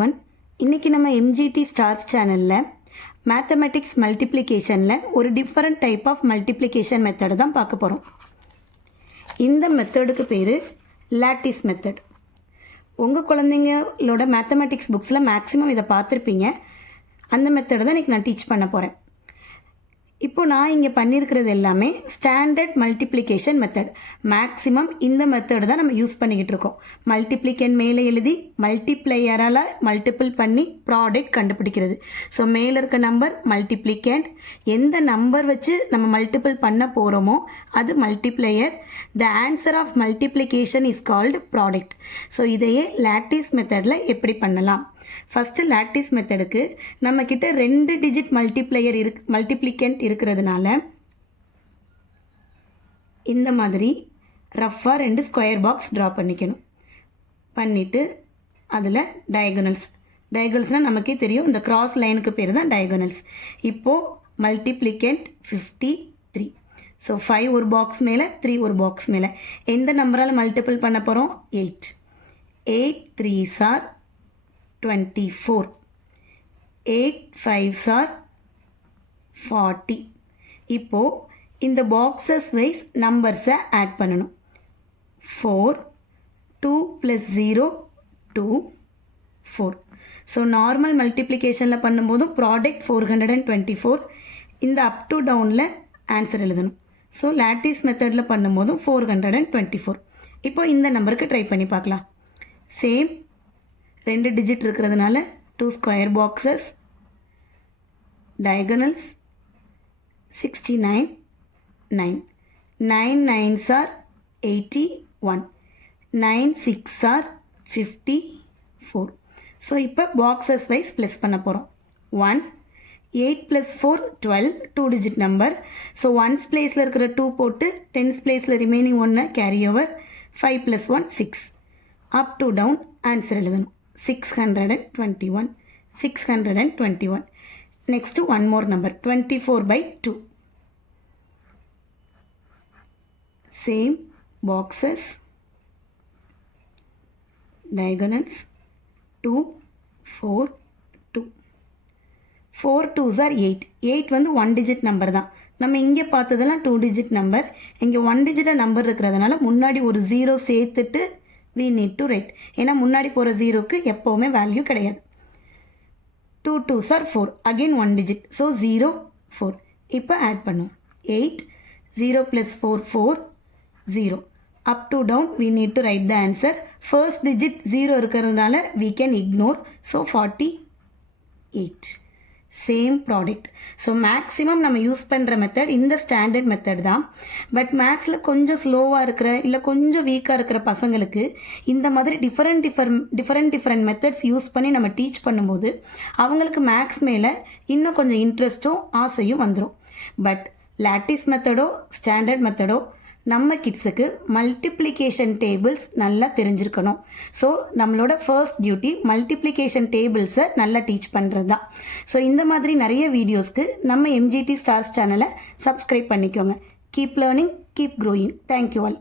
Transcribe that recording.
everyone. இன்னைக்கு நம்ம MGT Stars சேனல்ல மேத்தமெட்டிக்ஸ் மல்டிப்ளிகேஷன்ல ஒரு different type of multiplication method தான் பார்க்க போறோம். இந்த மெத்தடுக்கு பேரு லாட்டிஸ் மெத்தட். உங்க குழந்தைங்களோட மேத்தமெட்டிக்ஸ் புக்ஸ்ல மேக்ஸிமம் இதை பார்த்துருப்பீங்க. அந்த மெத்தடை தான் இன்னைக்கு நான் டீச் பண்ண போறேன். இப்போ நான் இங்கே பண்ணியிருக்கிறது எல்லாமே ஸ்டாண்டர்ட் மல்டிப்ளிகேஷன் மெத்தட். மேக்ஸிமம் இந்த மெத்தட் தான் நம்ம யூஸ் பண்ணிக்கிட்டு இருக்கோம். மல்டிப்ளிகேன் மேலே எழுதி மல்டிப்ளையரால் மல்டிபிள் பண்ணி ப்ராடக்ட் கண்டுபிடிக்கிறது. ஸோ மேலே இருக்க நம்பர் மல்டிப்ளிகேண்ட், எந்த நம்பர் வச்சு நம்ம மல்டிபிள் பண்ண போகிறோமோ அது multiplier. The answer of multiplication is called product. So இதையே லாட்டிஸ் மெத்தடில் எப்படி பண்ணலாம்? ஃபஸ்ட்டு லாட்டிஸ் மெத்தடுக்கு நம்மக்கிட்ட 2 டிஜிட் மல்டிப்ளிகேண்ட் இருக்கிறதுனால இந்த மாதிரி ரஃப்பாக 2 ஸ்கொயர் பாக்ஸ் ட்ரா பண்ணிக்கணும். பண்ணிவிட்டு அதில் டயகனல்ஸ்னால் நமக்கே தெரியும், இந்த கிராஸ் லைனுக்கு பேர் தான் டயகனல்ஸ். இப்போது மல்டிப்ளிகேண்ட் 53. ஸோ 5 ஒரு பாக்ஸ் மேலே, 3 ஒரு பாக்ஸ் மேலே. எந்த நம்பரால் மல்டிபிள் பண்ண போகிறோம்? 8. 8 3s are 24. 8 5s are 40. இப்போ இந்த பாக்ஸஸ் வைஸ் நம்பர்ஸை ஆட் பண்ணணும். 4 2 + 0 2 4. ஸோ நார்மல் மல்டிப்ளிகேஷனில் பண்ணும்போதும் ப்ராடக்ட் 424. இந்த அப் டு டவுனில் ஆன்சர் எழுதணும். ஸோ லாட்டிஸ் மெத்தடில் பண்ணும்போதும் 424. இப்போ இந்த நம்பருக்கு ட்ரை பண்ணி பார்க்கலாம். சேம் 2 டிஜிட் இருக்கிறதுனால 2 square boxes, diagonals 69 9. 9 9s are 81. 9 6s are 54. So இப்போ பாக்ஸஸ் வைஸ் ப்ளஸ் பண்ண போகிறோம். 1 8 + 4 12, 2 டிஜிட் நம்பர். ஸோ 1s பிளேஸில் இருக்கிற 2 போட்டு 10s பிளேஸில் remaining 1 carry over. 5 + 1 6. Up to down answer எழுதணும். 621. 621. Next one more number, 24/2. Same boxes, diagonals 2 4 2. 4 2s are 8. 8 வந்து 1 digit number தான். நம்ம இங்கே பார்த்ததெல்லாம் 2 digit நம்பர். இங்கே 1 digit நம்பர் இருக்கிறதுனால முன்னாடி ஒரு 0 சேர்த்துட்டு we need to write. ஏன்னா முன்னாடி போகிற 0க்கு எப்போவுமே வேல்யூ கிடையாது. 2 2s are 4. again 1 digit. So 0 4. இப்போ ஆட் பண்ணும். 8 0 + 4 4 0. up to down we need to write the answer. first digit 0 இருக்கிறதுனால we can ignore. So 48. Same product. So maximum நம்ம யூஸ் பண்ணுற மெத்தட் இந்த ஸ்டாண்டர்ட் மெத்தட் தான். பட் மேக்ஸில் கொஞ்சம் ஸ்லோவாக இருக்கிற இல்லை கொஞ்சம் வீக்காக இருக்கிற பசங்களுக்கு இந்த மாதிரி டிஃப்ரெண்ட் மெத்தட்ஸ் யூஸ் பண்ணி நம்ம டீச் பண்ணும்போது அவங்களுக்கு மேக்ஸ் மேலே இன்னும் கொஞ்சம் இன்ட்ரெஸ்ட்டும் ஆசையும் வந்துடும். பட் லாட்டிஸ் மெத்தடோ ஸ்டாண்டர்ட் மெத்தடோ நம்ம கிட்ஸுக்கு மல்டிப்ளிகேஷன் டேபிள்ஸ் நல்லா தெரிஞ்சிருக்கணும். ஸோ நம்மளோட ஃபர்ஸ்ட் டியூட்டி மல்டிப்ளிகேஷன் டேபிள்ஸை நல்லா டீச் பண்ணுறது தான். ஸோ இந்த மாதிரி நிறைய வீடியோஸ்க்கு நம்ம MGT Stars சேனலை சப்ஸ்கிரைப் பண்ணிக்கோங்க. Keep learning, keep growing. Thank you all.